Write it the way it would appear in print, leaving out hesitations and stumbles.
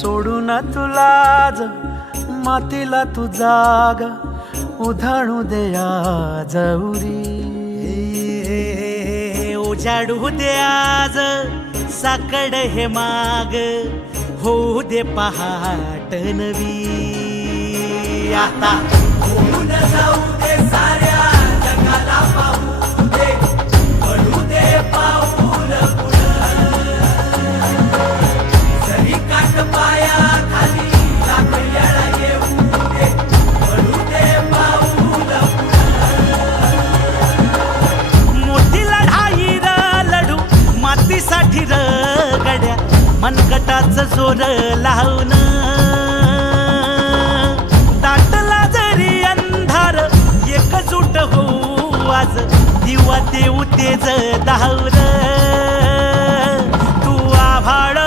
सोडून तुलाज मातीला तू जाग उधाणू दे आज उरी. उजाडू दे आज साकड हे माग होऊ दे पहाट नवी. आता होऊन जाऊ दे साऱ्या जगाला पाहू दे पडू दे पाऊल पुढं. जरी काट पाया खाली लाख येळा येऊ दे पडू दे पाऊल पुढं. मोठी लढाई र लढू मातीसाठी र गड्या मनगटाचं जोर लावून. दाटला जरी अंधार एकजूट होऊ आज दिवा देऊ तेज धावर. तू आभाळ